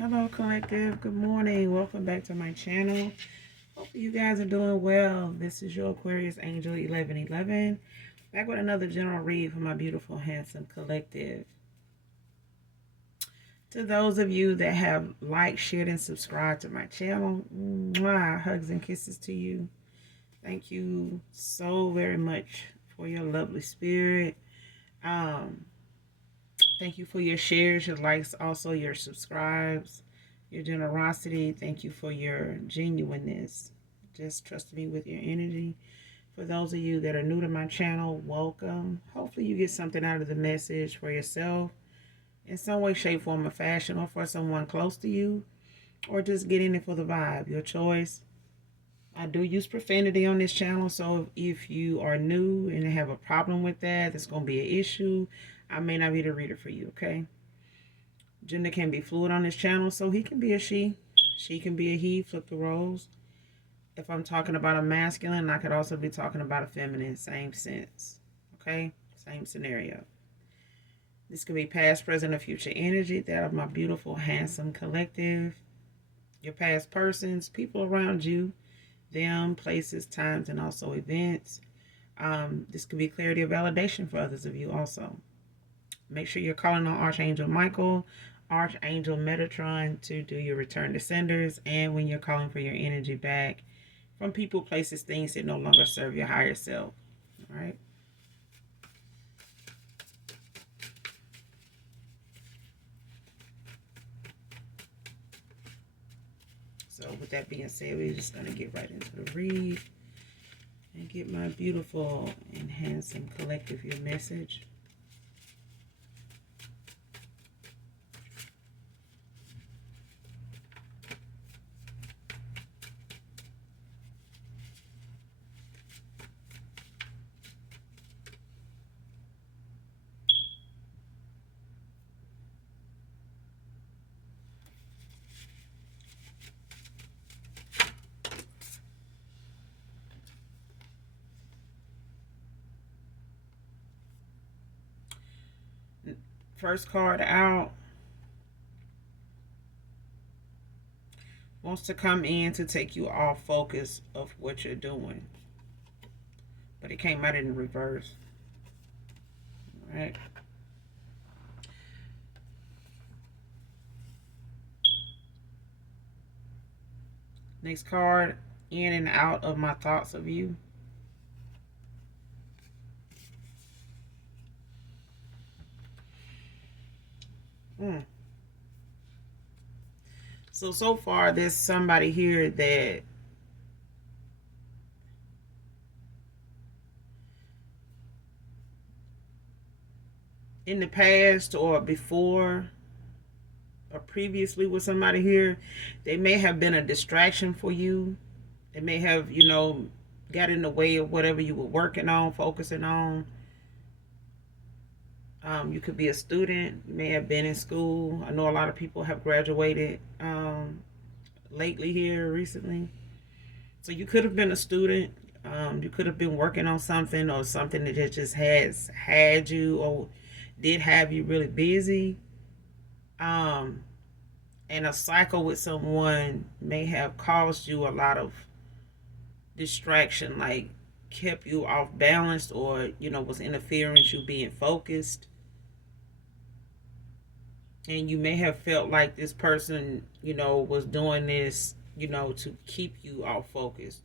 Hello, collective. Good morning. Welcome back to my channel. Hope you guys are doing well. This is your Aquarius Angel 1111. Back with another general read for my beautiful, handsome collective. To those of you that have liked, shared, and subscribed to my channel, mwah, hugs and kisses to you. Thank you so very much for your lovely spirit. Thank you for your shares, your likes, also your subscribes, your generosity. Thank you for your genuineness. Just trust me with your energy. For those of you that are new to my channel, welcome. Hopefully you get something out of the message for yourself in some way, shape, form, or fashion, or for someone close to you, or just getting it for the vibe. Your choice. I do use profanity on this channel, so if you are new and have a problem with that, that's going to be an issue. I may not be the reader for you, okay? Gender can be fluid on this channel, so he can be a she. She can be a he, flip the roles. If I'm talking about a masculine, I could also be talking about a feminine, same sense, okay? Same scenario. This could be past, present, or future energy. That of my beautiful, handsome collective. Your past persons, people around you, them, places, times, and also events. This could be clarity or validation for others of you also. Make sure you're calling on Archangel Michael, Archangel Metatron to do your return to senders, and when you're calling for your energy back from people, places, things that no longer serve your higher self. All right. So with that being said, we're just going to get right into the read and get my beautiful and handsome collective your message. First card out wants to come in to take you off focus of what you're doing, but it came out in reverse. All right. Next card, in and out of my thoughts of you. So far, there's somebody here that in the past or before or previously with somebody here, they may have been a distraction for you. They may have, got in the way of whatever you were working on, focusing on. You could be a student. You may have been in school. I know a lot of people have graduated lately here, recently. So you could have been a student. You could have been working on something or something that just has had you or did have you really busy. And a cycle with someone may have caused you a lot of distraction, like kept you off balance or, was interfering with you being focused. And you may have felt like this person, was doing this, to keep you off focus,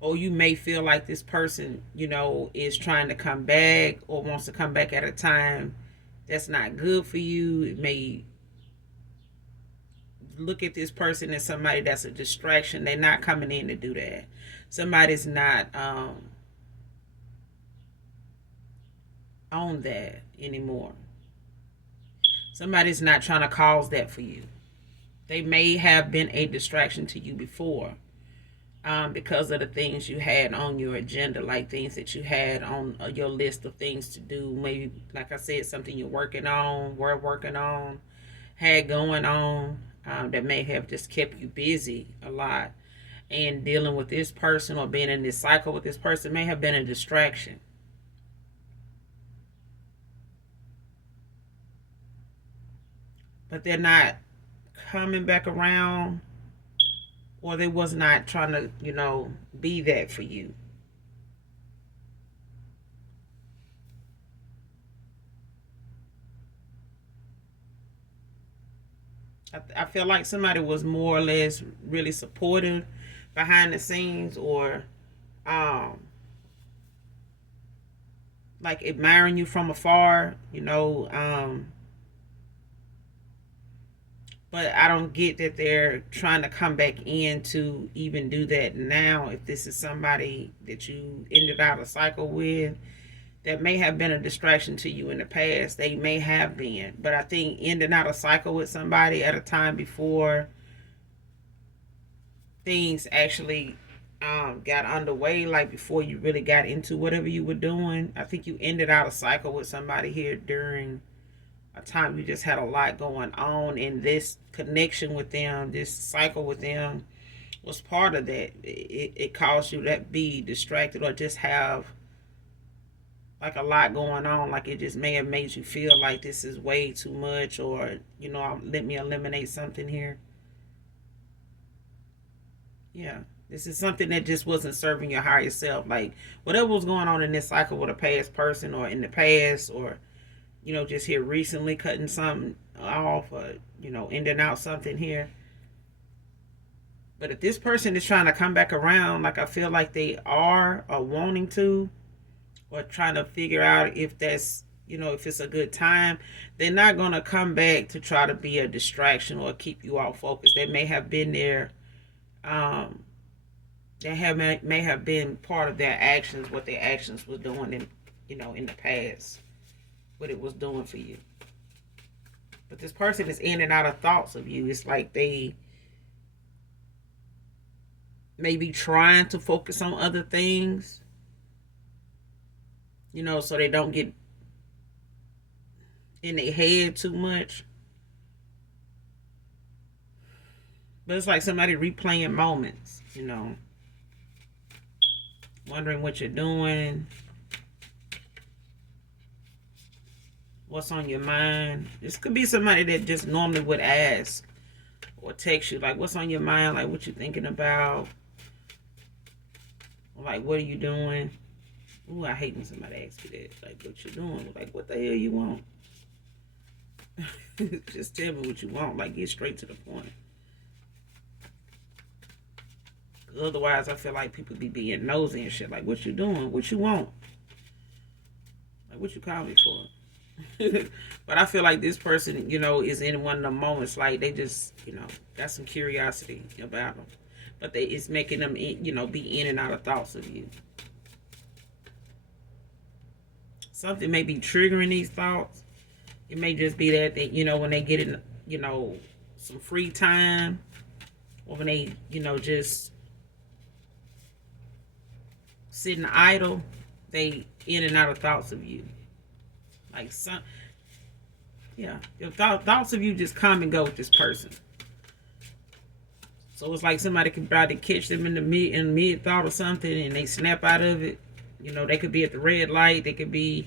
or you may feel like this person, is trying to come back or wants to come back at a time that's not good for you. It may look at this person as somebody that's a distraction. They're not coming in to do that. Somebody's not on that anymore. Somebody's not trying to cause that for you. They may have been a distraction to you before because of the things you had on your agenda, like things that you had on your list of things to do. Maybe, like I said, something you're working on, were working on, had going on that may have just kept you busy a lot. And dealing with this person or being in this cycle with this person may have been a distraction. but they're not coming back around, or they was not trying to, be that for you. I feel like somebody was more or less really supportive behind the scenes, or um, like admiring you from afar, but I don't get that they're trying to come back in to even do that now. If this is somebody that you ended out a cycle with, that may have been a distraction to you in the past, they may have been. But I think ending out a cycle with somebody at a time before things actually got underway, like before you really got into whatever you were doing, I think you ended out a cycle with somebody here during a time you just had a lot going on, and this connection with them, this cycle with them, was part of that. It caused you to be distracted, or just have like a lot going on. Like it just may have made you feel like this is way too much, or let me eliminate something here. Yeah, this is something that just wasn't serving your higher self. Like whatever was going on in this cycle with a past person, or in the past, or just here recently cutting something off, or ending out something here. But if this person is trying to come back around, like I feel like they are, or wanting to, or trying to figure out if that's, if it's a good time, they're not going to come back to try to be a distraction or keep you off focus. They may have been there. May have been part of their actions, what their actions was doing in the past, what it was doing for you. But this person is in and out of thoughts of you. It's like they may be trying to focus on other things, so they don't get in their head too much. But it's like somebody replaying moments, wondering what you're doing, what's on your mind. This could be somebody that just normally would ask or text you, like, what's on your mind? Like, what you thinking about? Or like, what are you doing? Ooh, I hate when somebody asks you that. Like, what you doing? Like, what the hell you want? Just tell me what you want. Like, get straight to the point. Otherwise, I feel like people be being nosy and shit. Like, what you doing? What you want? Like, what you call me for? But I feel like this person, is in one of the moments, like they just, got some curiosity about them. But it's making them, be in and out of thoughts of you. Something may be triggering these thoughts. It may just be that they, when they get in, some free time, or when they, just sitting idle, they in and out of thoughts of you. Like your thoughts of you just come and go with this person. So it's like somebody could try to catch them in the mid thought or something, and they snap out of it. They could be at the red light. They could be,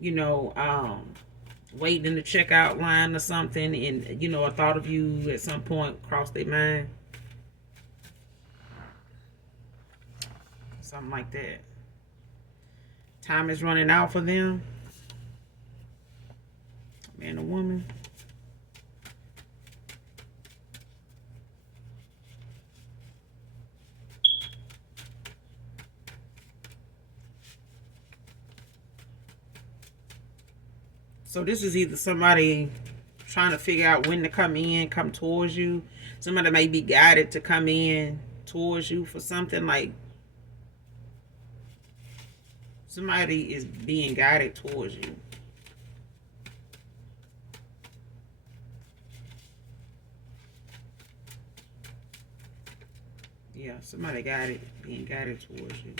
waiting in the checkout line or something, and a thought of you at some point crossed their mind. Something like that. Time is running out for them. Man or woman. So this is either somebody trying to figure out when to come towards you. Somebody may be guided to come in towards you for something. Like somebody is being guided towards you. Yeah, somebody being guided towards you.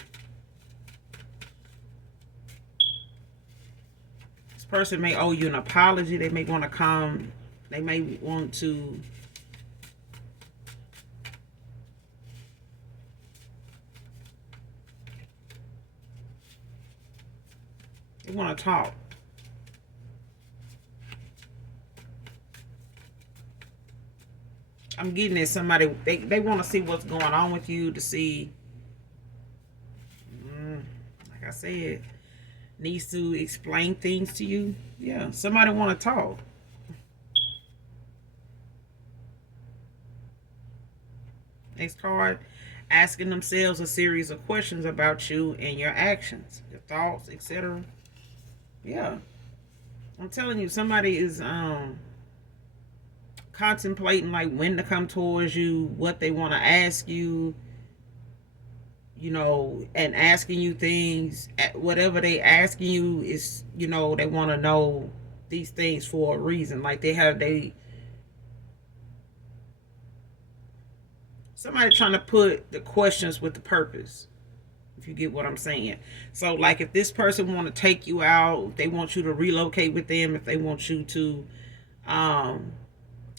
This person may owe you an apology. They may want to come. They may want to talk. I'm getting at somebody, they want to see what's going on with you, to see, like I said, needs to explain things to you. Yeah, somebody want to talk. Next card, asking themselves a series of questions about you and your actions, your thoughts, etc. Yeah, I'm telling you, somebody is contemplating like when to come towards you, what they want to ask you, and asking you things. Whatever they asking you is, they want to know these things for a reason. Like somebody trying to put the questions with the purpose, if you get what I'm saying. So like if this person want to take you out, they want you to relocate with them, if they want you to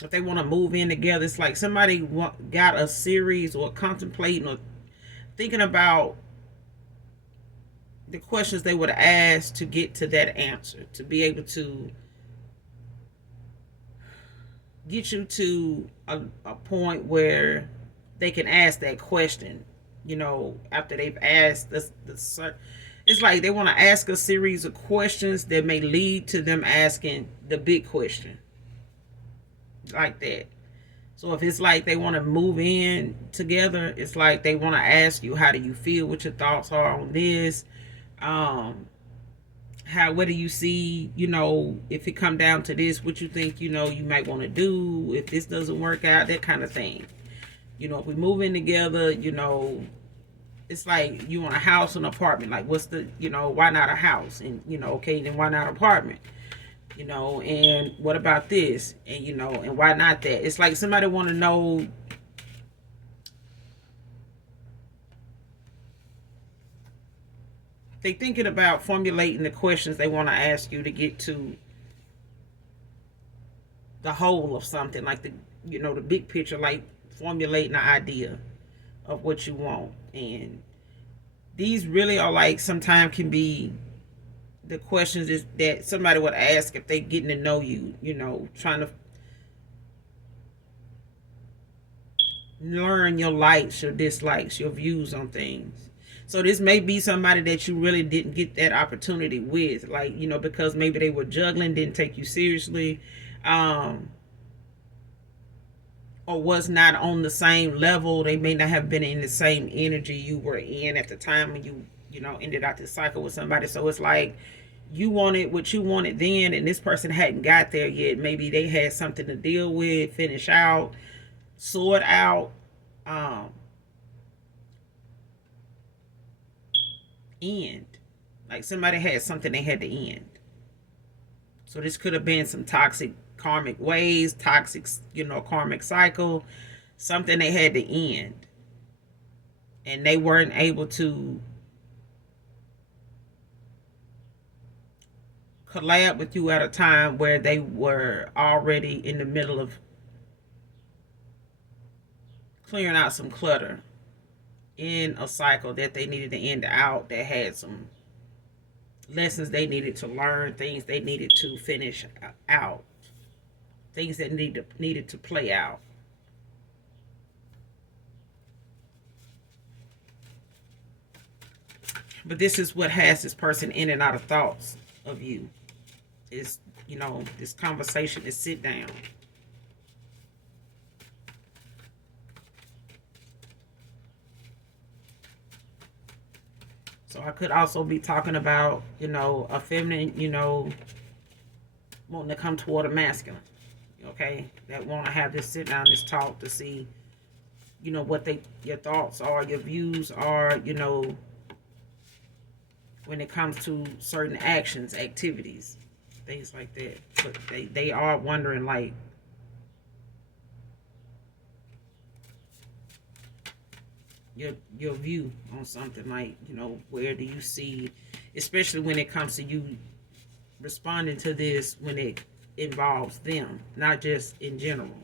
if they want to move in together, it's like somebody got a series, or contemplating, or thinking about the questions they would ask to get to that answer, to be able to get you to a point where they can ask that question, after they've asked it's like they want to ask a series of questions that may lead to them asking the big question, like that. So if it's like they want to move in together, it's like they want to ask you, how do you feel, what your thoughts are on this, what do you see, if it come down to this, what you think, you might want to do if this doesn't work out, that kind of thing. If we move in together, it's like you want a house, an apartment, like what's the, why not a house, and okay, then why not an apartment, and what about this, and and why not that. It's like somebody want to know, they thinking about formulating the questions they want to ask you to get to the whole of something, like the big picture, like formulating an idea of what you want. And these really are like, sometimes can be the questions that somebody would ask if they getting to know you, trying to learn your likes, your dislikes, your views on things. So this may be somebody that you really didn't get that opportunity with, like, because maybe they were juggling, didn't take you seriously, or was not on the same level. They may not have been in the same energy you were in at the time when you ended out this cycle with somebody. So it's like you wanted what you wanted then, and this person hadn't got there yet. Maybe they had something to deal with, finish out, sort out, end. Like somebody had something they had to end. So this could have been some toxic karmic ways, toxic, karmic cycle, something they had to end. And they weren't able to collab with you at a time where they were already in the middle of clearing out some clutter in a cycle that they needed to end out, that had some lessons they needed to learn, things they needed to finish out, things that needed to play out. But this is what has this person in and out of thoughts of you. Is, this conversation is sit down. So I could also be talking about, a feminine, wanting to come toward a masculine. Okay, that want to have this sit down, this talk, to see, what your thoughts are, your views are, when it comes to certain actions, activities, things like that. But they are wondering, like, your view on something, like, where do you see, especially when it comes to you responding to this, when it involves them, not just in general.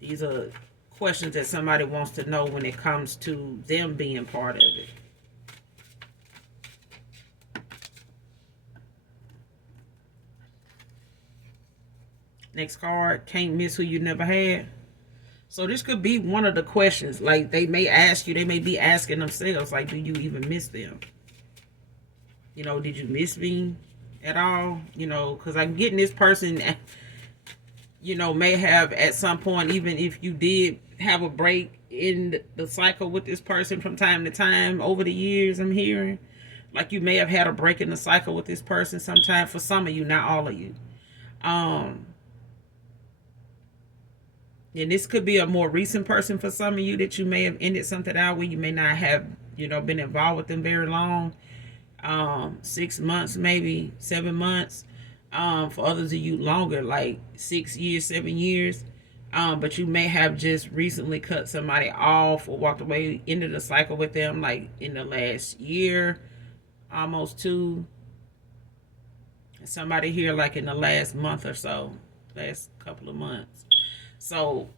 These are questions that somebody wants to know when it comes to them being part of it. Next card, can't miss who you never had. So this could be one of the questions. Like they may ask you, they may be asking themselves, like, do you even miss them? Did you miss me at all? Because I'm getting this person, may have at some point, even if you did have a break in the cycle with this person from time to time over the years, I'm hearing. Like you may have had a break in the cycle with this person sometime, for some of you, not all of you. Um, and this could be a more recent person for some of you, that you may have ended something out where you may not have, been involved with them very long. 6 months, maybe 7 months. For others of you, longer, like 6 years, 7 years. But you may have just recently cut somebody off or walked away, ended the cycle with them, like in the last year, almost two. Somebody here, like in the last month or so, last couple of months. So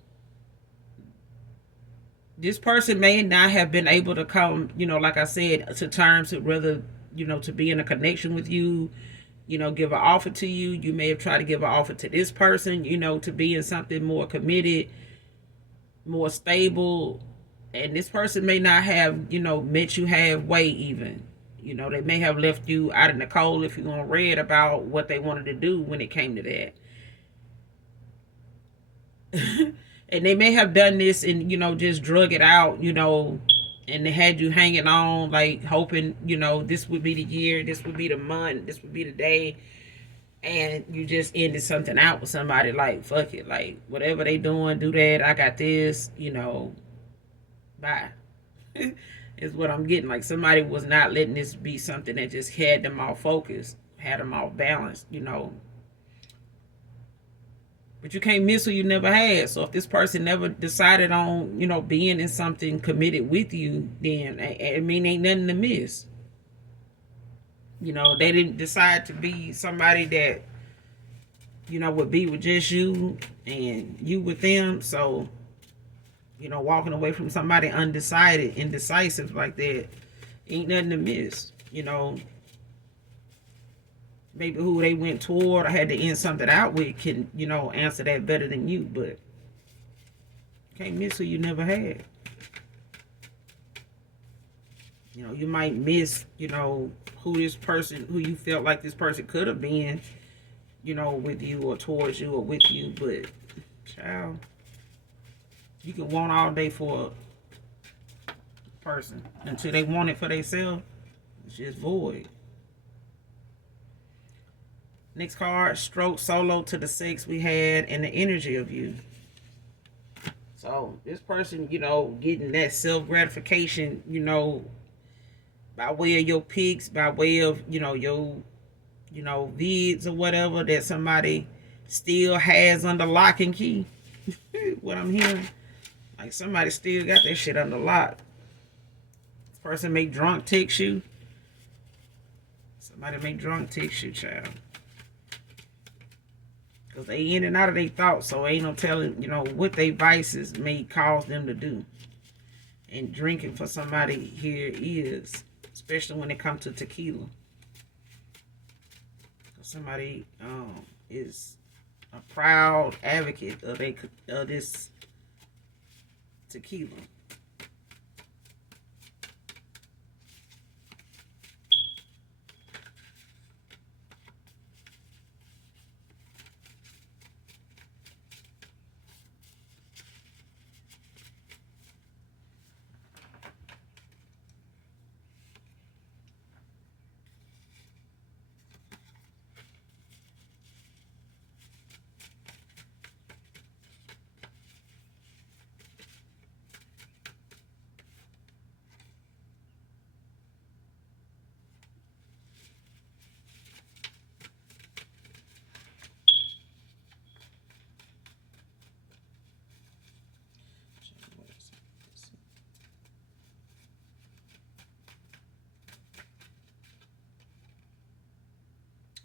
this person may not have been able to come, like I said, to terms with whether, to be in a connection with you, give an offer to you. You may have tried to give an offer to this person, to be in something more committed, more stable. And this person may not have, met you halfway even. They may have left you out in the cold if you're going to read about what they wanted to do when it came to that. And they may have done this and, just drug it out, and they had you hanging on, like hoping, this would be the year, this would be the month, this would be the day. And you just ended something out with somebody, like, fuck it, like, whatever they doing, do that, I got this, bye. Is what I'm getting. Like somebody was not letting this be something that just had them all focused, had them all balanced, But you can't miss who you never had. So if this person never decided on, being in something committed with you, then I mean, ain't nothing to miss. They didn't decide to be somebody that, would be with just you and you with them. So, walking away from somebody undecided, indecisive like that, ain't nothing to miss. Maybe who they went toward or had to end something out with can, answer that better than you, but can't miss who you never had. You might miss, who you felt like this person could have been, with you or towards you or with you, but child, you can want all day for a person until they want it for themselves. It's just void. Next card, stroke solo to the sex we had and the energy of you. So this person, getting that self-gratification, by way of your pics, by way of, your, vids or whatever that somebody still has under lock and key. What I'm hearing. Like somebody still got that shit under lock. This person may drunk text you. Somebody may drunk text you, child. Because they in and out of their thoughts, so ain't no telling, what their vices may cause them to do. And drinking for somebody here is, especially when it comes to tequila. Somebody is a proud advocate of this tequila.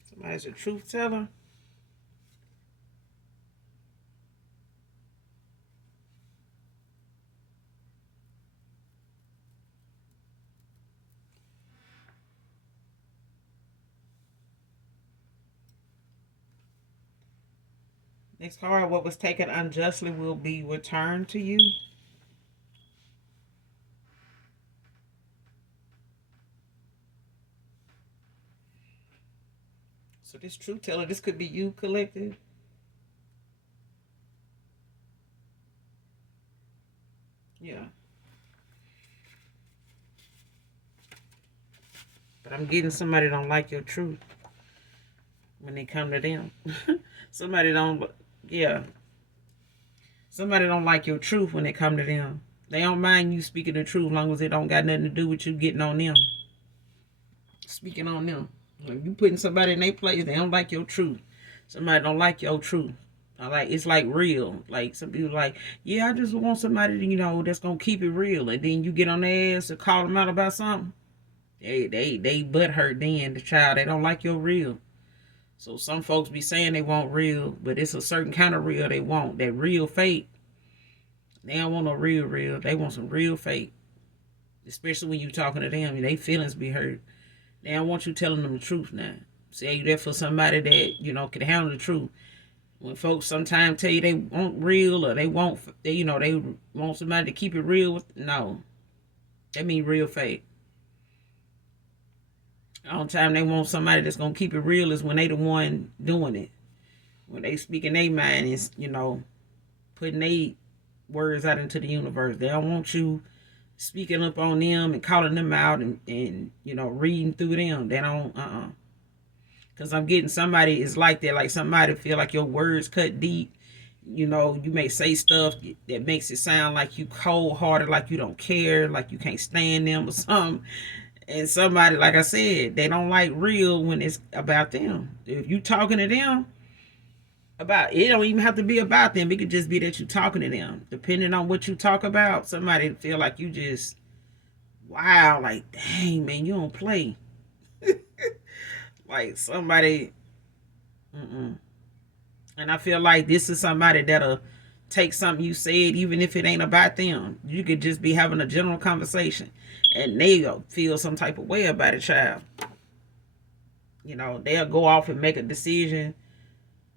Somebody's a truth teller. Next card, what was taken unjustly will be returned to you. So this truth teller, this could be you, collective. Yeah. But I'm getting somebody don't like your truth when they come to them. Somebody don't, yeah. Somebody don't like your truth when they come to them. They don't mind you speaking the truth as long as it don't got nothing to do with you getting on them. Speaking on them. When you putting somebody in their place, they don't like your truth. Somebody don't like your truth. I like it's like real. Like some people like, yeah, I just want somebody that's gonna keep it real. And then you get on their ass to call them out about something. They butt hurt then the child. They don't like your real. So some folks be saying they want real, but it's a certain kind of real they want. That real fake. They don't want no real. They want some real fake. Especially when you talking to them, their feelings be hurt. They don't want you telling them the truth now. Say you there for somebody that, can handle the truth. When folks sometimes tell you they want real or they want somebody to keep it real with, no. That mean real fake. All the time they want somebody that's gonna keep it real is when they the one doing it. When they speaking their mind is, putting their words out into the universe. They don't want you speaking up on them and calling them out and reading through them. They don't because I'm getting somebody is like that, like somebody feel like your words cut deep. You may say stuff that makes it sound like you cold hearted, like you don't care, like you can't stand them or something. And somebody, like I said, they don't like real when it's about them. If you talking to them about it, don't even have to be about them. It could just be that you talking to them. Depending on what you talk about, somebody feel like you just wow, like dang man, you don't play. Like somebody, and I feel like this is somebody that'll take something you said, even if it ain't about them. You could just be having a general conversation, and they'll feel some type of way about it, child. They'll go off and make a decision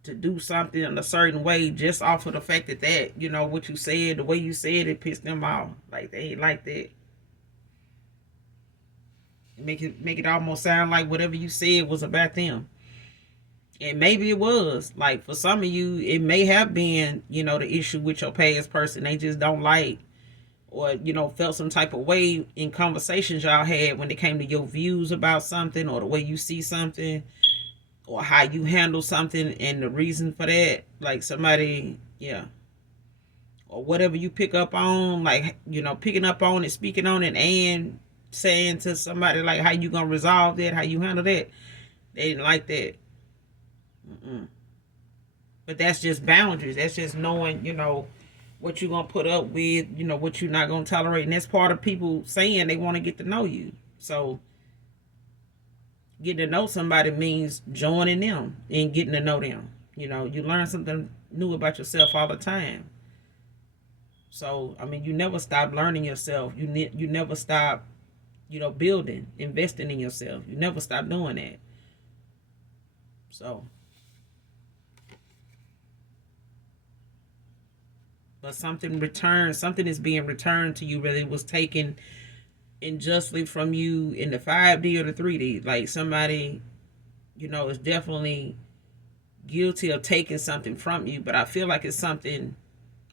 to do something in a certain way just off of the fact that what you said, the way you said it pissed them off. Like they ain't like that. Make it almost sound like whatever you said was about them. And maybe it was. Like for some of you, it may have been, the issue with your past person. They just don't like or, felt some type of way in conversations y'all had when it came to your views about something or the way you see something or how you handle something and the reason for that. Like somebody, yeah. Or whatever you pick up on, like, picking up on it, speaking on it, and saying to somebody, like, how you gonna resolve that, how you handle that. They didn't like that. But that's just boundaries. That's just knowing, what you're gonna put up with, what you're not gonna tolerate. And that's part of people saying they want to get to know you. So getting to know somebody means joining them and getting to know them. You learn something new about yourself all the time. So I mean, you never stop learning yourself. You never stop, building, investing in yourself. You never stop doing that. So, but something is being returned to you, whether it was taken unjustly from you in the 5D or the 3D. Like somebody, is definitely guilty of taking something from you, but I feel like it's something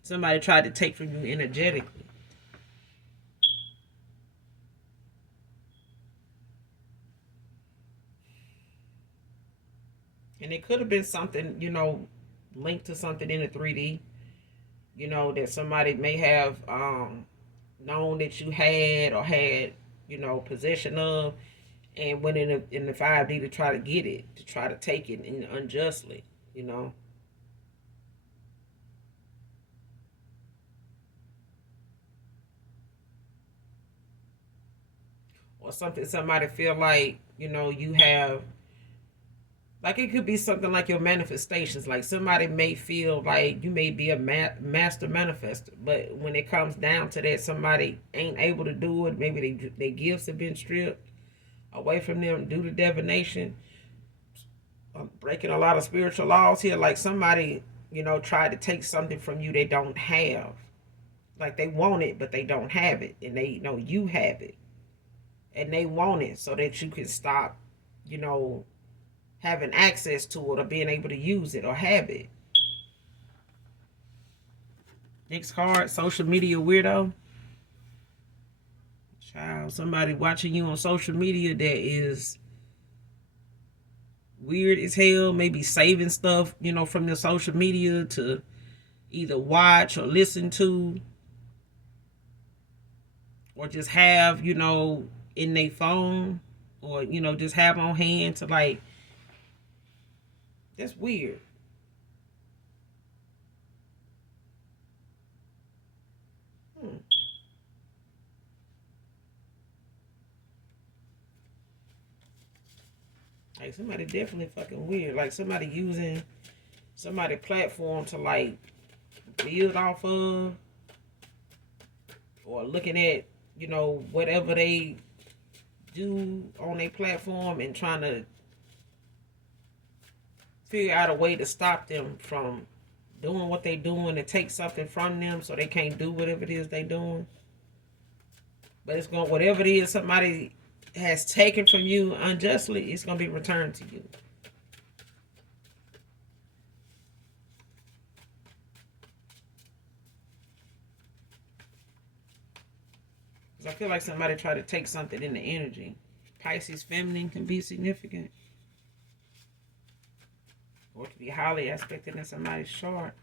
somebody tried to take from you energetically. And it could have been something, linked to something in the 3D, that somebody may have known that you had or had, possession of, and went in the 5D to try to get it, to try to take it unjustly, or something somebody feel like, you have. Like it could be something like your manifestations. Like somebody may feel like you may be a master manifester, but when it comes down to that, somebody ain't able to do it. Maybe their gifts have been stripped away from them due to divination. I'm breaking a lot of spiritual laws here. Like somebody, try to take something from you they don't have. Like they want it, but they don't have it. And they know you have it. And they want it so that you can stop, having access to it or being able to use it or have it. Next card, social media weirdo. Child, somebody watching you on social media that is weird as hell, maybe saving stuff, from your social media to either watch or listen to, or just have, in their phone, or, just have on hand to like, that's weird. Hmm. Like somebody definitely fucking weird. Like somebody using somebody platform to like build off of, or looking at, whatever they do on a platform and trying to figure out a way to stop them from doing what they doing and take something from them so they can't do whatever it is they doing. But it's going, whatever it is somebody has taken from you unjustly, it's going to be returned to you. Because I feel like somebody tried to take something in the energy. Pisces feminine can be significant. Or it could be highly aspected in somebody's chart.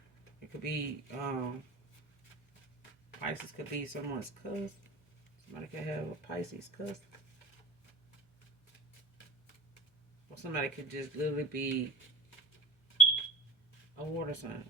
It could be, Pisces could be someone's cousin. Somebody could have a Pisces cousin. Or somebody could just literally be a water sign.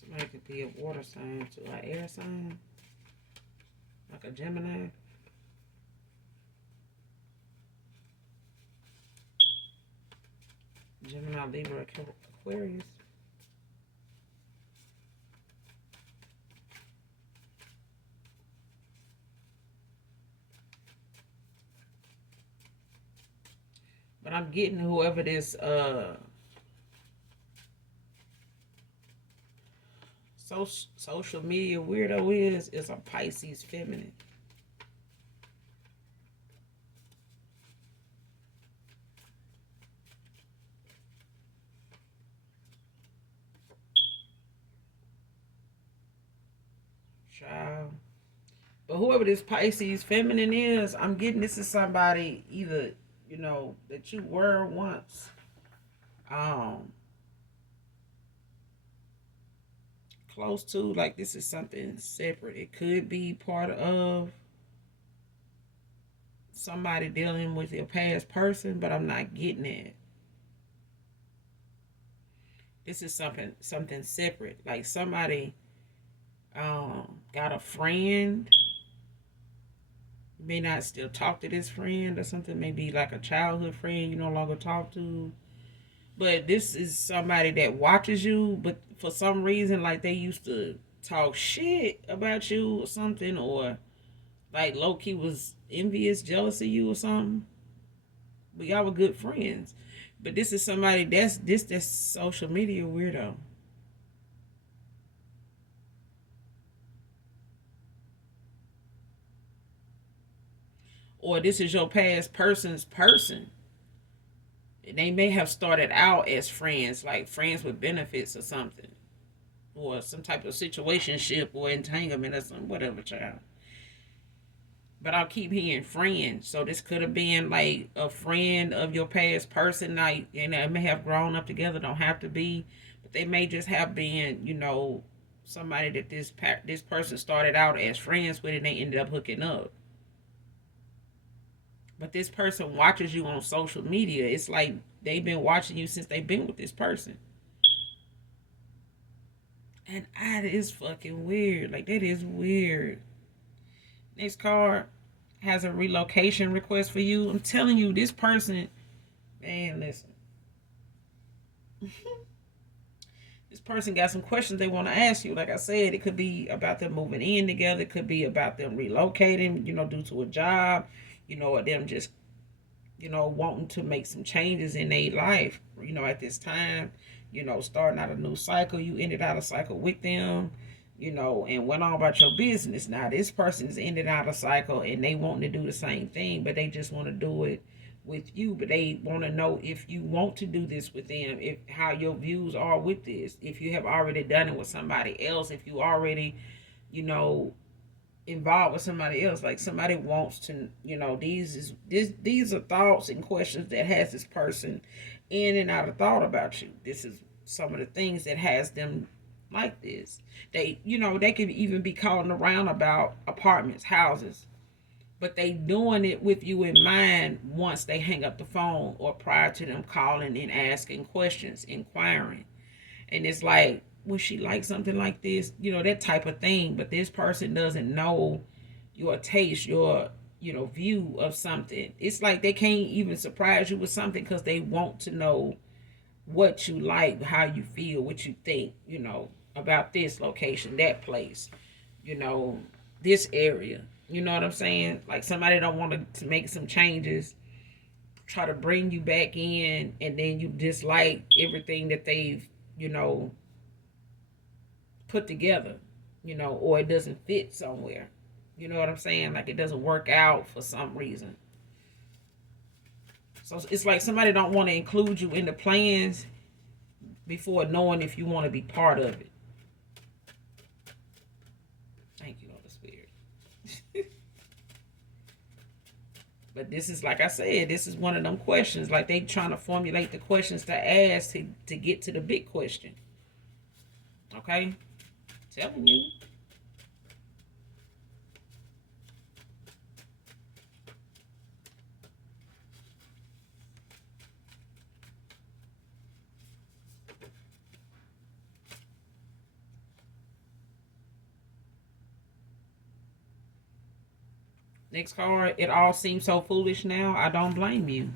Somebody could be a water sign to an air sign, like a Gemini. Gemini, Libra, Aquarius. But I'm getting whoever this social media weirdo is a Pisces feminine. Child. But whoever this Pisces feminine is, I'm getting this is somebody either, that you were once. Close to, like this is something separate. It could be part of somebody dealing with your past person, but I'm not getting it. This is something separate. Like somebody got a friend. You may not still talk to this friend or something. Maybe like a childhood friend you no longer talk to. But this is somebody that watches you, but for some reason, like they used to talk shit about you or something, or like low key was envious, jealous of you or something. But y'all were good friends. But this is somebody that's social media weirdo. Or this is your past person's person. They may have started out as friends, like friends with benefits or something, or some type of situationship or entanglement or something, whatever, child. But I'll keep hearing friends. So this could have been like a friend of your past person, like, and they may have grown up together. Don't have to be, but they may just have been, somebody that this person started out as friends with, and they ended up hooking up. But this person watches you on social media. It's like they've been watching you since they've been with this person. And that is fucking weird. Like, that is weird. Next card. has a relocation request for you. I'm telling you, this person, man, listen. This person got some questions they want to ask you. Like I said, it could be about them moving in together. It could be about them relocating, due to a job, or them just, wanting to make some changes in their life, at this time, starting out a new cycle. You ended out a cycle with them, and went on about your business. Now, this person's ended out a cycle and they want to do the same thing, but they just want to do it with you. But they want to know if you want to do this with them, if how your views are with this, if you have already done it with somebody else, if you already, you know, involved with somebody else. Like somebody wants to, these are thoughts and questions that has this person in and out of thought about you. This is some of the things that has them like this. They could even be calling around about apartments, houses, but they doing it with you in mind once they hang up the phone or prior to them calling and asking questions, inquiring. And it's like, would she like something like this? That type of thing. But this person doesn't know your taste, your view of something. It's like they can't even surprise you with something because they want to know what you like, how you feel, what you think, about this location, that place, you know, this area. You know what I'm saying? Like somebody don't want to make some changes, try to bring you back in, and then you dislike everything that they've, put together, or it doesn't fit somewhere. You know what I'm saying? Like it doesn't work out for some reason. So it's like somebody don't want to include you in the plans before knowing if you want to be part of it. Thank you, Holy Spirit. But this is, like I said, this is one of them questions. Like they trying to formulate the questions to ask to get to the big question. Okay? Telling you. Next card, it all seems so foolish now. I don't blame you.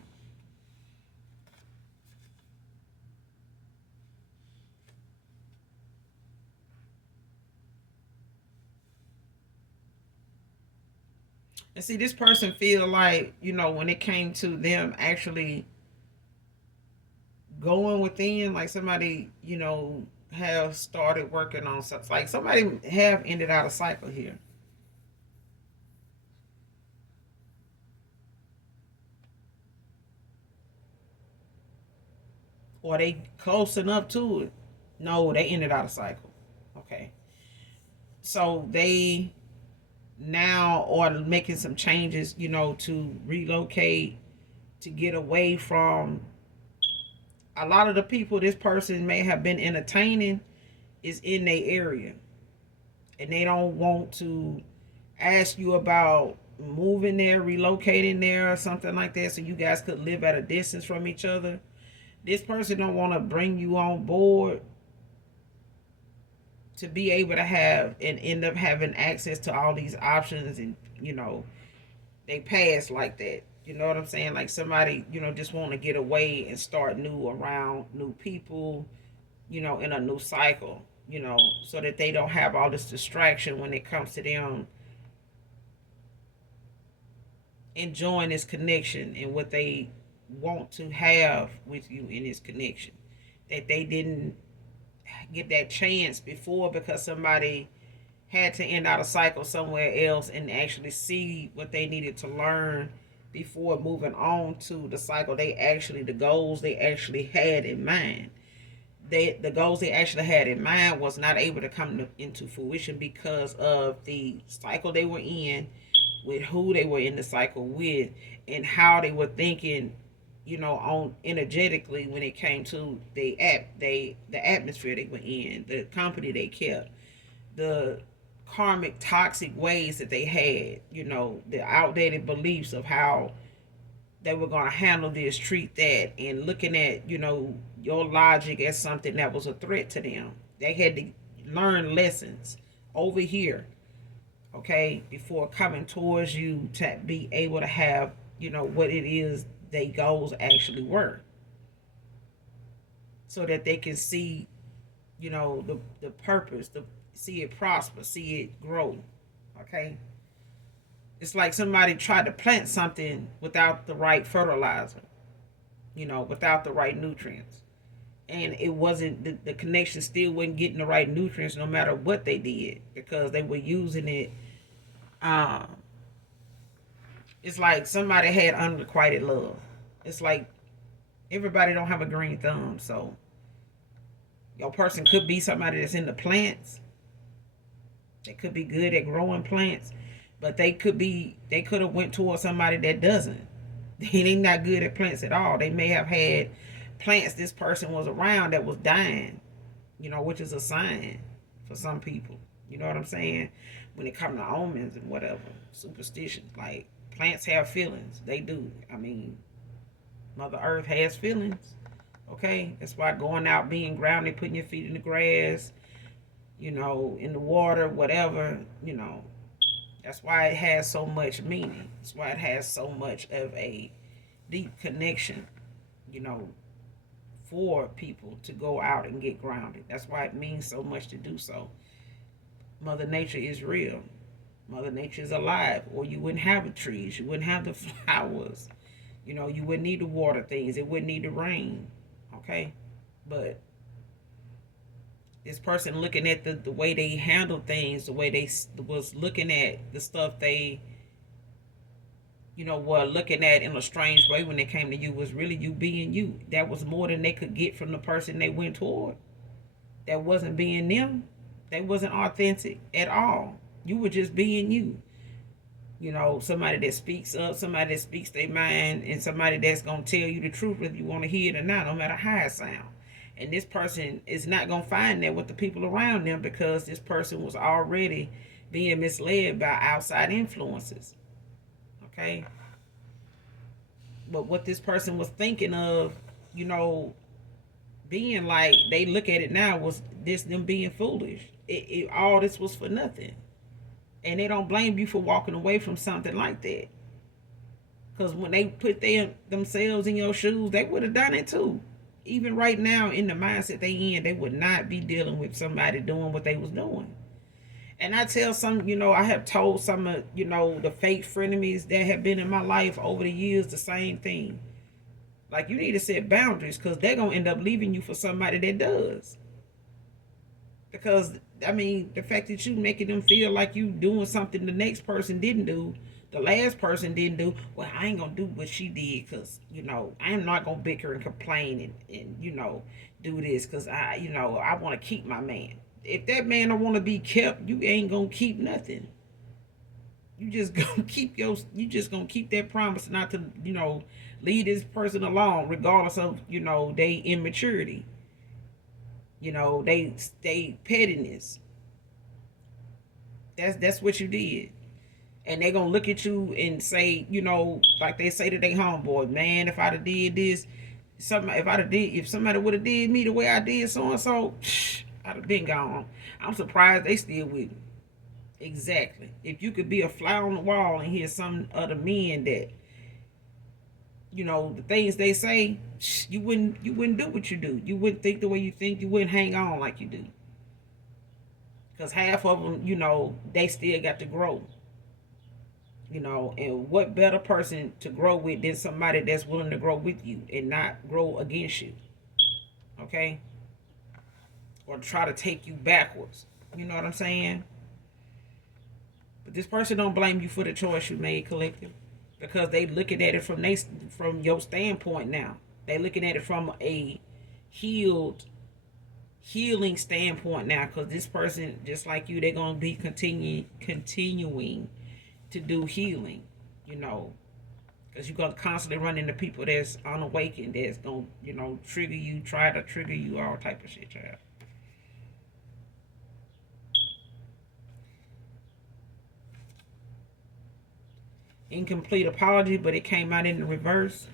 And see, this person feel like, when it came to them actually going within, like somebody, have started working on something. Like somebody have ended out a cycle here. Or they close enough to it. No, they ended out a cycle. Okay. So they now are making some changes, to relocate, to get away from a lot of the people this person may have been entertaining is in their area. And they don't want to ask you about moving there, relocating there, or something like that, so you guys could live at a distance from each other. This person don't want to bring you on board to be able to have and end up having access to all these options, and they pass like that. You know what I'm saying? Like somebody, just want to get away and start new around new people, in a new cycle, so that they don't have all this distraction when it comes to them enjoying this connection and what they want to have with you in this connection. That they didn't get that chance before because somebody had to end out a cycle somewhere else and actually see what they needed to learn before moving on to the cycle the goals they actually had in mind. The goals they actually had in mind was not able to come into fruition because of the cycle they were in, with who they were in the cycle with, and how they were thinking, on energetically when it came to the atmosphere they were in, the company they kept, the karmic toxic ways that they had, the outdated beliefs of how they were going to handle this, treat that, and looking at, your logic as something that was a threat to them. They had to learn lessons over here okay, before coming towards you to be able to have, what it is they goals actually were, so that they can see, the purpose, see it prosper, see it grow. Okay, it's like somebody tried to plant something without the right fertilizer, without the right nutrients, and it wasn't the connection still wasn't getting the right nutrients no matter what they did, because they were using it. um it's like somebody had unrequited love. It's like everybody don't have a green thumb, so your person could be somebody that's in the plants. They could be good at growing plants, but they could have went towards somebody that doesn't. They not good at plants at all. They may have had plants this person was around that was dying, which is a sign for some people. You know what I'm saying? When it comes to omens and whatever, superstitions, like plants have feelings. They do. I mean, Mother Earth has feelings. Okay? That's why going out, being grounded, putting your feet in the grass, in the water, whatever, that's why it has so much meaning. That's why it has so much of a deep connection, you know, for people to go out and get grounded. That's why it means so much to do so. Mother Nature is real. Mother Nature is alive, or you wouldn't have the trees, you wouldn't have the flowers, you wouldn't need to water things, it wouldn't need to rain. Okay? But this person looking at the way they handle things, the way they was looking at the stuff they, were looking at in a strange way when they came to you, was really you being you. That was more than they could get from the person they went toward. That wasn't being them. They wasn't authentic at all. You were just being you. Somebody that speaks up, somebody that speaks their mind, and somebody that's going to tell you the truth whether you want to hear it or not, no matter how it sounds. And this person is not going to find that with the people around them, because this person was already being misled by outside influences. Okay? But what this person was thinking of, being like, they look at it now, was this them being foolish. All this was for nothing. And they don't blame you for walking away from something like that. Because when they put themselves in your shoes, they would have done it too. Even right now, in the mindset they in, they would not be dealing with somebody doing what they was doing. And I tell some, I have told some of, the fake frenemies that have been in my life over the years the same thing. Like, you need to set boundaries, because they're going to end up leaving you for somebody that does. Because, I mean, the fact that you making them feel like you doing something the next person didn't do, the last person didn't do, well, I ain't going to do what she did, because, I'm not going to bicker and complain and do this, because I want to keep my man. If that man don't want to be kept, you ain't going to keep nothing. You just gonna keep that promise not to, lead this person along, regardless of, they immaturity. They pettiness. That's what you did. And they gonna look at you and say, like they say to their homeboy, man, if I'd have did this, if somebody would have did me the way I did so and so, I'd have been gone. I'm surprised they still with me. Exactly. If you could be a fly on the wall and hear some other men that, the things they say, you wouldn't do what you do. You wouldn't think the way you think. You wouldn't hang on like you do. Because half of them, they still got to grow. And what better person to grow with than somebody that's willing to grow with you and not grow against you. Okay? Or try to take you backwards. You know what I'm saying? But this person don't blame you for the choice you made, collective, because they looking at it from your standpoint now. They looking at it from a healing standpoint now, because this person, just like you, they're gonna be continuing to do healing, because you're gonna constantly run into people that's unawakened, that's gonna trigger you, try to trigger you, all type of shit, child. Incomplete apology, but it came out in the reverse.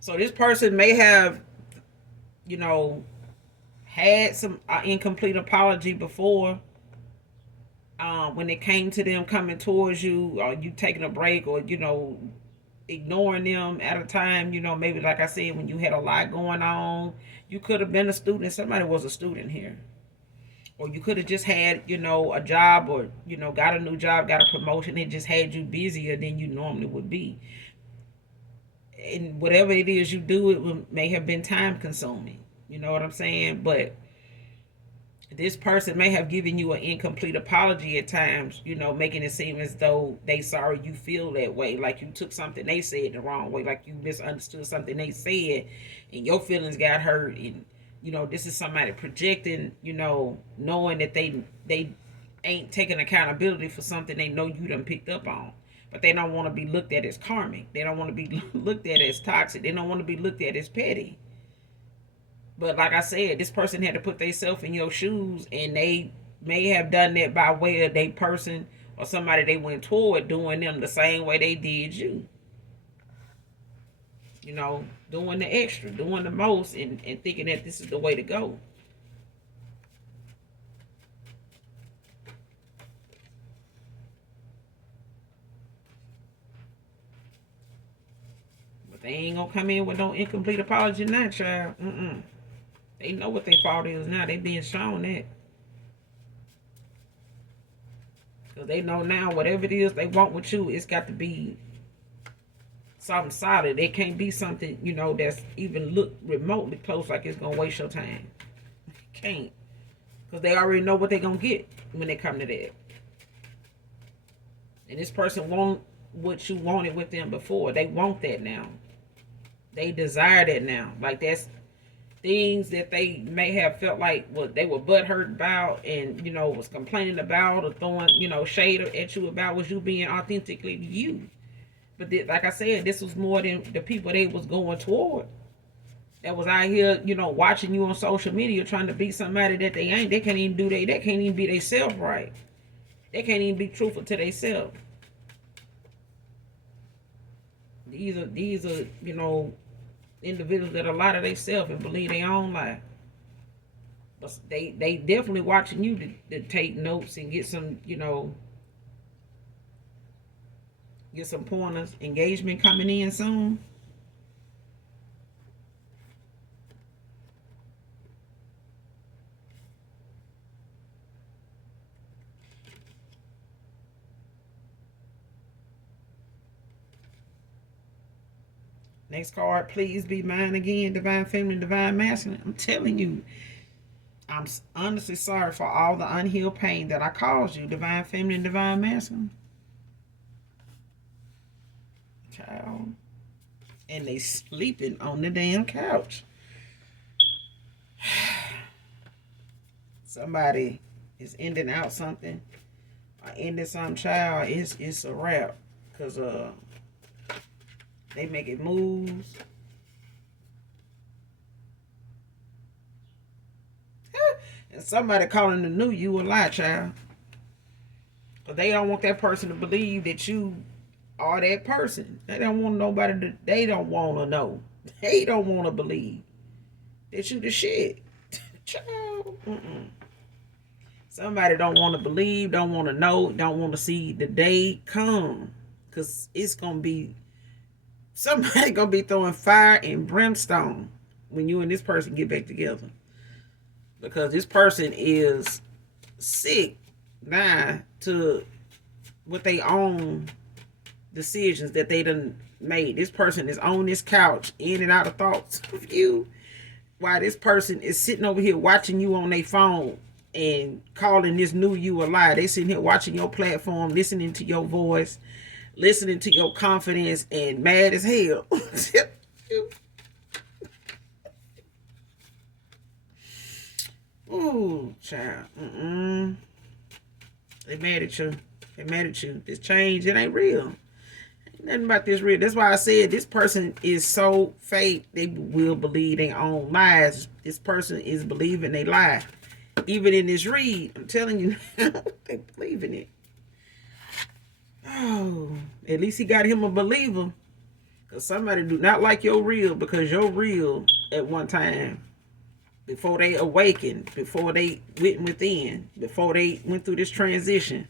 So this person may have, had some incomplete apology before, when it came to them coming towards you, or you taking a break, or ignoring them at a time, maybe like I said, when you had a lot going on, you could have been a student. Somebody was a student here, or you could have just had a job, or got a new job, got a promotion. It just had you busier than you normally would be, and whatever it is you do, may have been time consuming. You know what I'm saying? But this person may have given you an incomplete apology at times, making it seem as though they sorry you feel that way, like you took something they said the wrong way, like you misunderstood something they said and your feelings got hurt. And this is somebody projecting, knowing that they ain't taking accountability for something they know you done picked up on. But they don't want to be looked at as karmic. They don't want to be looked at as toxic. They don't want to be looked at as petty. But like I said, this person had to put themselves in your shoes, and they may have done that by way of they person or somebody they went toward doing them the same way they did you. Doing the extra, doing the most, and thinking that this is the way to go. But they ain't gonna come in with no incomplete apology now, child. They know what their fault is now. They being shown that. Because they know now whatever it is they want with you, it's got to be something solid. It can't be something, that's even look remotely close like it's going to waste your time. It can't. Because they already know what they're going to get when they come to that. And this person want what you wanted with them before. They want that now. They desire that now. Like that's things that they may have felt like they were butthurt about, and was complaining about, or throwing shade at you about, was you being authentically you. But like I said, this was more than the people they was going toward. That was out here, watching you on social media, trying to be somebody that they ain't. They can't even do they can't even be themselves right. They can't even be truthful to themselves. These are individuals that are a lot of themselves and believe their own lie. But they definitely watching you to take notes and get some, get some pointers. Engagement coming in soon. Next card, please be mine again, Divine Feminine, Divine Masculine. I'm telling you, I'm honestly sorry for all the unhealed pain that I caused you, Divine Feminine, Divine Masculine. Child. And they sleeping on the damn couch. Somebody is ending out something. Or ending some child. It's a wrap. Because they making moves. And somebody calling the new you a lie, child. Because they don't want that person to believe that you are that person. They don't want nobody to, they don't want to know. They don't want to believe that you the shit. Child. Somebody don't want to believe, don't want to know, don't want to see the day come. Because it's going to be, somebody going to be throwing fire and brimstone when you and this person get back together. Because this person is sick now to what they own decisions that they done made. This person is on this couch in and out of thoughts of you, while this person is sitting over here watching you on their phone and calling this new you a lie. They sitting here watching your platform, listening to your voice, listening to your confidence, and mad as hell. Ooh, child. They mad at you. They mad at you. This change, it ain't real. Ain't nothing about this real. That's why I said this person is so fake, they will believe their own lies. This person is believing they lie. Even in this read, I'm telling you, they believe in it. Oh, at least he got him a believer. Because somebody do not like your real, because your real at one time before they awakened, before they went within, before they went through this transition,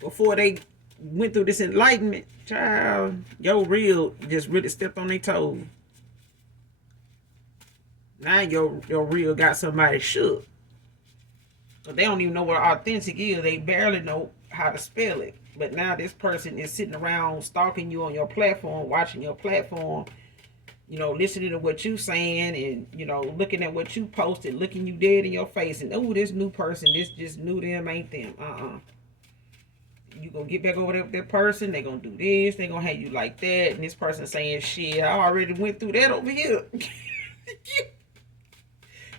before they went through this enlightenment, child, your real just really stepped on their toes. Now your real got somebody shook. But they don't even know what authentic is. They barely know how to spell it. But now this person is sitting around stalking you on your platform, watching your platform, listening to what you saying and, looking at what you posted, looking you dead in your face and, oh, this new person, this just new them, ain't them. You gonna get back over there with that person, they gonna do this, they gonna have you like that, and this person saying, shit, I already went through that over here.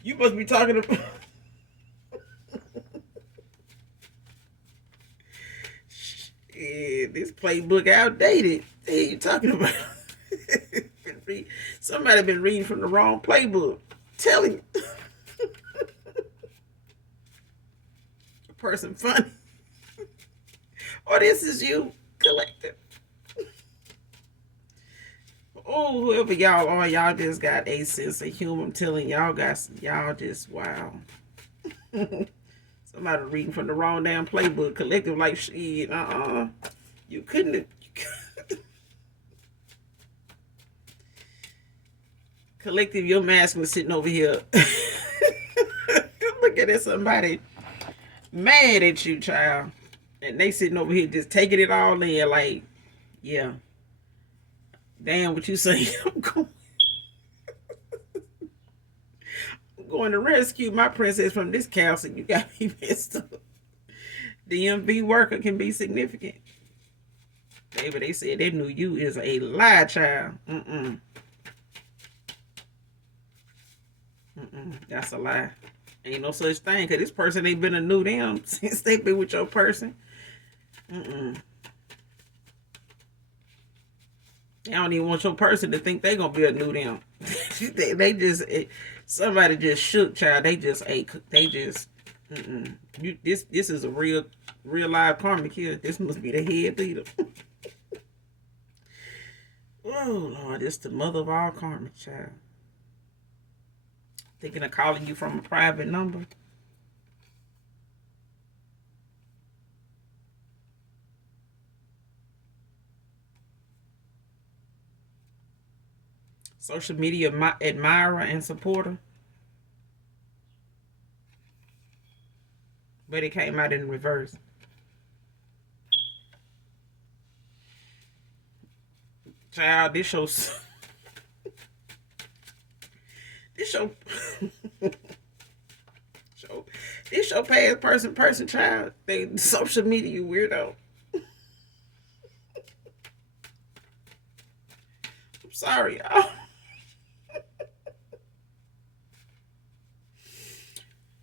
You must be talking about... Yeah, this playbook outdated. What are you talking about? Somebody been reading from the wrong playbook. Telling you. A person funny. Or this is you, collective. Oh, whoever y'all are, y'all just got a sense of humor. I'm telling y'all just wow. Somebody reading from the wrong damn playbook. Collective like shit. You couldn't. Collective, your masculine sitting over here. Looking at somebody mad at you, child. And they sitting over here just taking it all in like, yeah. Damn, what you saying? I'm going to rescue my princess from this castle. You got me messed up. DMV worker can be significant. Baby, they said they knew you is a lie, child. That's a lie. Ain't no such thing, because this person ain't been a new them since they been with your person. They don't even want your person to think they gonna be a new them. they just, somebody just shook, child. They just, this is a real live karmic here. This must be the head leader. Oh Lord, this the mother of all karmic, child. Thinking of calling you from a private number. Social media admirer and supporter. But it came out in reverse. Child, this shows... This show past person, child. They social media, you weirdo. I'm sorry, y'all.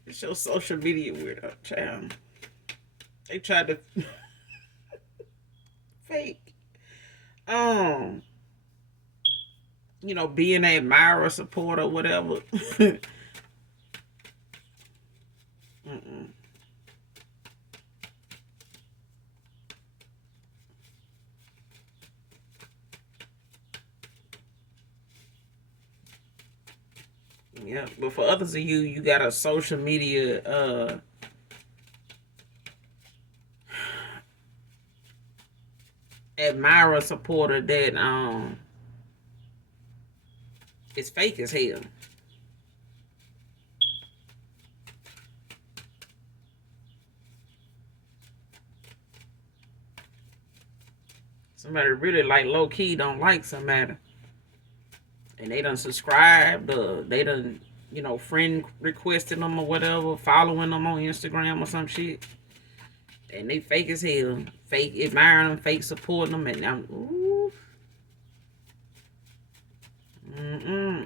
This your social media weirdo, child. They tried to fake. Being an admirer, supporter, whatever. Yeah, but for others of you, you got a social media admirer, supporter that is fake as hell. Somebody really like low key don't like somebody. And they done subscribed, they done, friend requested them or whatever, following them on Instagram or some shit. And they fake as hell. Fake admiring them, fake supporting them, and I'm, ooh.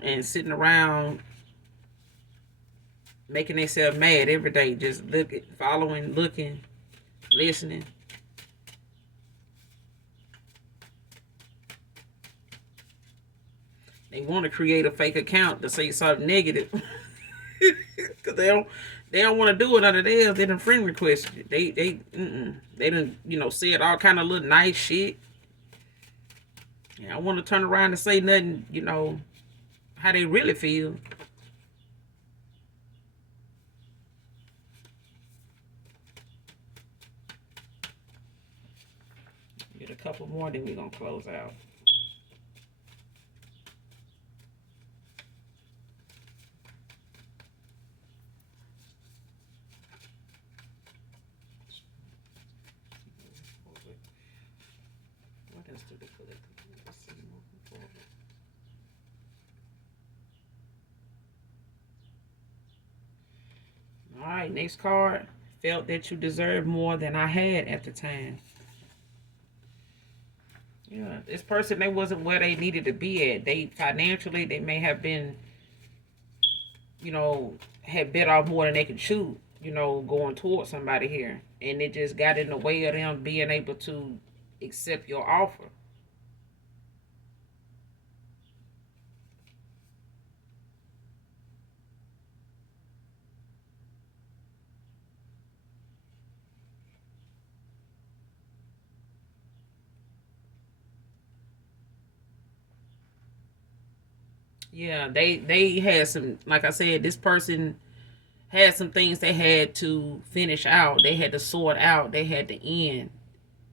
And sitting around making themselves mad every day, just looking, following, looking, listening. They want to create a fake account to say something negative. Because they don't want to do it under theirs. They done friend requested it. They done, said all kind of little nice shit. Yeah, I want to turn around and say nothing, how they really feel. couple more, then we're going to close out. What else do the collective see moving forward? All right, next card. Felt that you deserved more than I had at the time. Yeah, this person, they wasn't where they needed to be at. They financially, they may have been, had bit off more than they could chew, going towards somebody here. And it just got in the way of them being able to accept your offer. Yeah, they had some, like I said, this person had some things they had to finish out. They had to sort out. They had to end.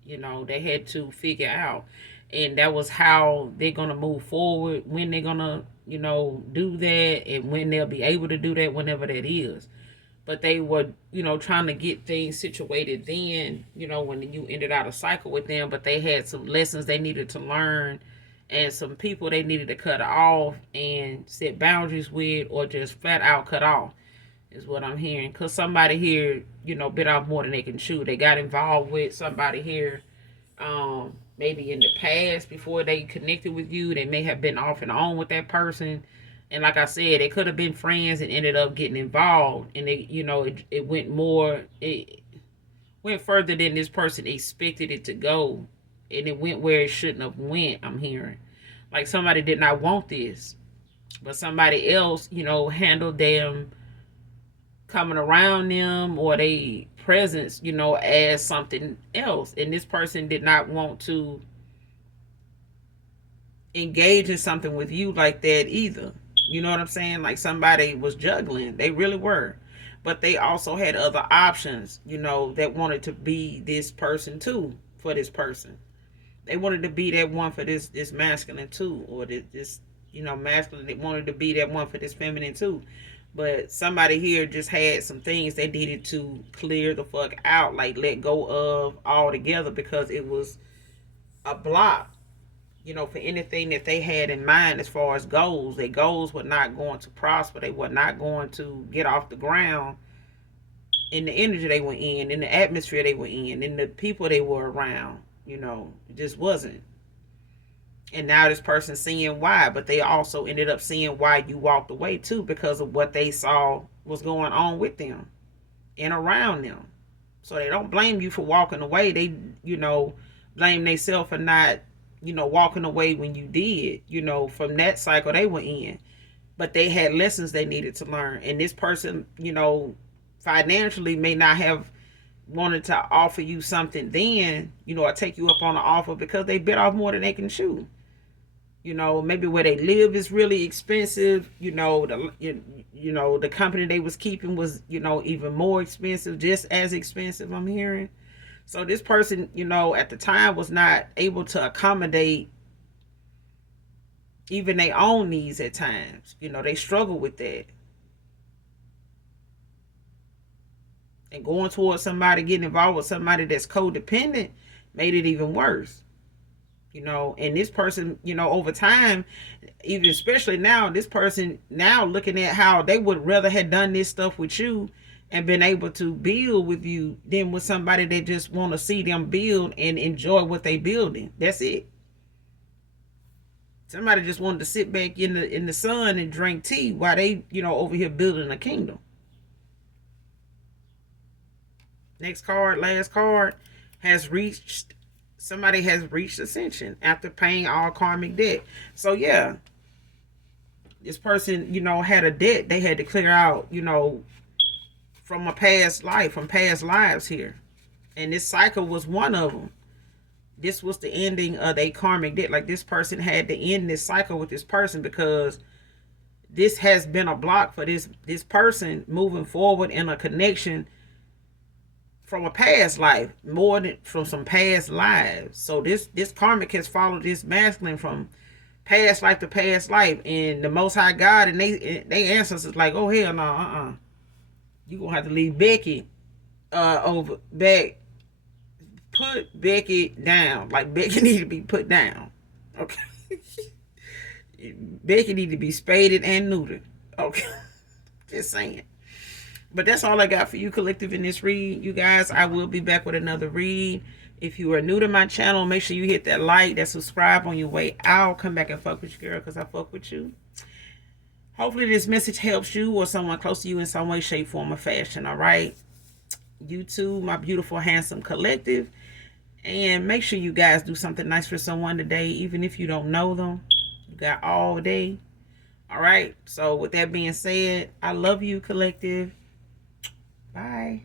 They had to figure out. And that was how they're going to move forward, when they're going to, do that, and when they'll be able to do that, whenever that is. But they were, trying to get things situated then, when you ended out a cycle with them. But they had some lessons they needed to learn, and some people they needed to cut off and set boundaries with, or just flat out cut off, is what I'm hearing. Because somebody here, bit off more than they can chew. They got involved with somebody here, maybe in the past before they connected with you. They may have been off and on with that person. And like I said, they could have been friends and ended up getting involved. And it went further than this person expected it to go. And it went where it shouldn't have went, I'm hearing. Like somebody did not want this, but somebody else, handled them coming around them, or they presence, as something else. And this person did not want to engage in something with you like that either. You know what I'm saying? Like somebody was juggling. They really were. But they also had other options, that wanted to be this person too, for this person. They wanted to be that one for this masculine too, or this masculine. They wanted to be that one for this feminine too. But somebody here just had some things they needed to clear the fuck out, like let go of altogether, because it was a block, for anything that they had in mind as far as goals. Their goals were not going to prosper. They were not going to get off the ground in the energy they were in the atmosphere they were in the people they were around. It just wasn't. And now this person's seeing why, but they also ended up seeing why you walked away too, because of what they saw was going on with them and around them. So they don't blame you for walking away. They, blame themselves for not, walking away when you did, from that cycle they were in. But they had lessons they needed to learn. And this person, financially may not have wanted to offer you something then, or take you up on an offer, because they bit off more than they can chew. Maybe where they live is really expensive. The company they was keeping was, even more expensive, just as expensive, I'm hearing. So this person, at the time was not able to accommodate even their own needs at times. They struggle with that. And going towards somebody, getting involved with somebody that's codependent, made it even worse. And this person, over time, even especially now, this person now looking at how they would rather have done this stuff with you and been able to build with you than with somebody that just want to see them build and enjoy what they building. That's it. Somebody just wanted to sit back in the sun and drink tea while they, over here building a kingdom. Next card, last card, somebody has reached ascension after paying all karmic debt. So yeah, this person, had a debt they had to clear out, from a past life, from past lives here. And this cycle was one of them. This was the ending of a karmic debt. Like this person had to end this cycle with this person, because this has been a block for this person moving forward in a connection from a past life, more than from some past lives. So this karmic has followed this masculine from past life to past life, and the Most High God and they ancestors like, oh hell no, you gonna have to leave Becky over back. Put Becky down. Like Becky need to be put down. Okay. Becky need to be spaded and neutered. Okay. Just saying. But that's all I got for you, collective, in this read. You guys, I will be back with another read. If you are new to my channel, make sure you hit that like, that subscribe on your way out. Come back and fuck with you, girl, because I fuck with you. Hopefully this message helps you or someone close to you in some way, shape, form, or fashion, all right? You too, my beautiful, handsome collective. And make sure you guys do something nice for someone today, even if you don't know them. You got all day. All right? So with that being said, I love you, collective. Bye.